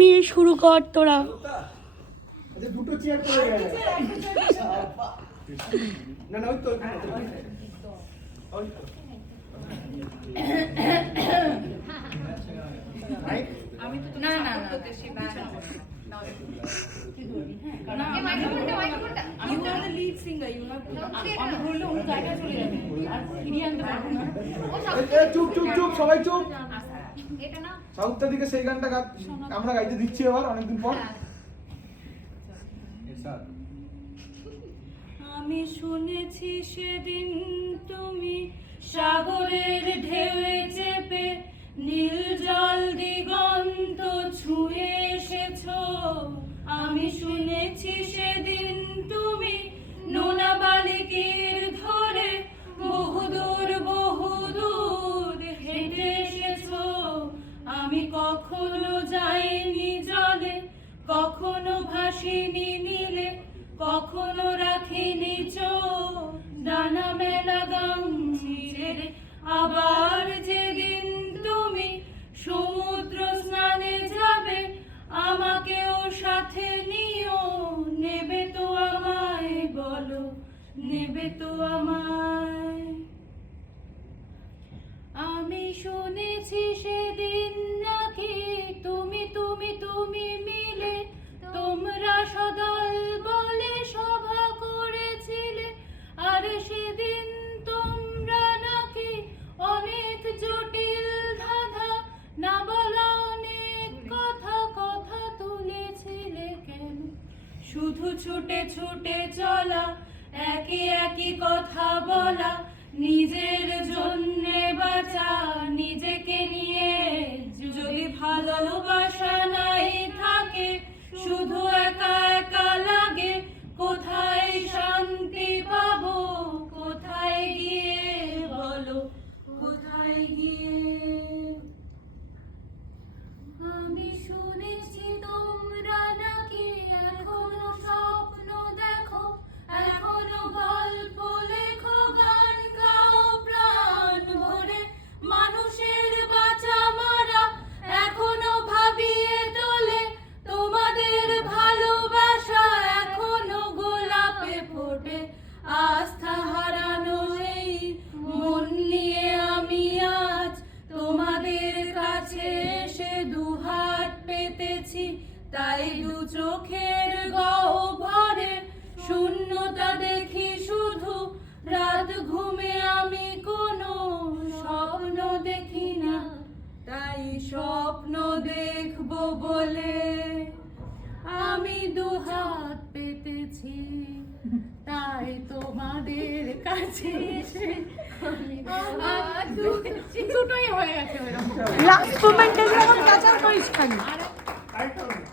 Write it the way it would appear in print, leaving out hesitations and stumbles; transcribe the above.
নিয়ে শুরু কর তোরা। দুটো চেয়ার করে না না ওই তো আমি তো না না না চুপ চুপ চুপ সবাই চুপ। সাউথটার দিকে সেই গানটা আমরা গাইতে দিচ্ছি এবার অনেকদিন পর। আমি শুনেছি সেদিন তুমি সাগরের ঢেউয়ে চেপে নীল জল দিগন্ত ছুঁয়ে এসেছো। আমি শুনেছি সেদিন তুমি নোনা বালিকের ধরে বহুদূর হেঁটে এসেছো। আমি কখনো যাইনি জলে, কখনো ভাসিনি নীলে, কখনো রাখিনি চোখ ডানা মেলা গামছি ছেড়ে। আবার যেদিন তুমি সমুদ্র স্নানে যাবে আমাকেও সাথে নিও। নেবে তো আমায় বলো, নেবে তো আমায়। আমি শুনেছি সেদিন নাকি তুমি তুমি তুমি মিলে তোমরা সদল বলে সভা করেছিলে। আর সেদিন তোমরা নাকি অনেক জটিল ধাঁধা না বলা অনেক কথা কথা তুলেছিলে। কেন শুধু ছুটে ছুটে চলা, একই একই কথা বলা, নিজের জন্যে বাঁচা, নিজেকে নিয়ে যদি ভালোবাসা নাই থাকে শুধু একা একা লাগে। কোথায় শান্তি পাবো, কোথায় গিয়ে বলো, কোথায় গিয়ে। আমি শুনেছি তোমরা নাকি এখনো স্বপ্ন দেখো, এখনো গল্প লেখো, গান গাও প্রাণ ভরে। মানুষের বাঁচা মারা এখনো ভাবিয়ে তোলে, তোমাদের ভালোবাসা এখনো গোলাপে ফোটে। আস্থা হারানো এই মন নিয়ে আমি আজ তোমাদের কাছে এসে দুহাত পেতেছি। তাই দু চোখের গহ্বরে শূন্যতা দেখি শুধু। রাত ঘুমে আমি কোনো স্বপ্ন দেখি না, তাই স্বপ্ন দেখবো বলে আমি দুহাত পেতেছি। তাই তোমাদের কাছে এসে দুটোই হয়ে গেছে। লাস্ট মোমেন্টে যখন কাঁচা করিস খালি।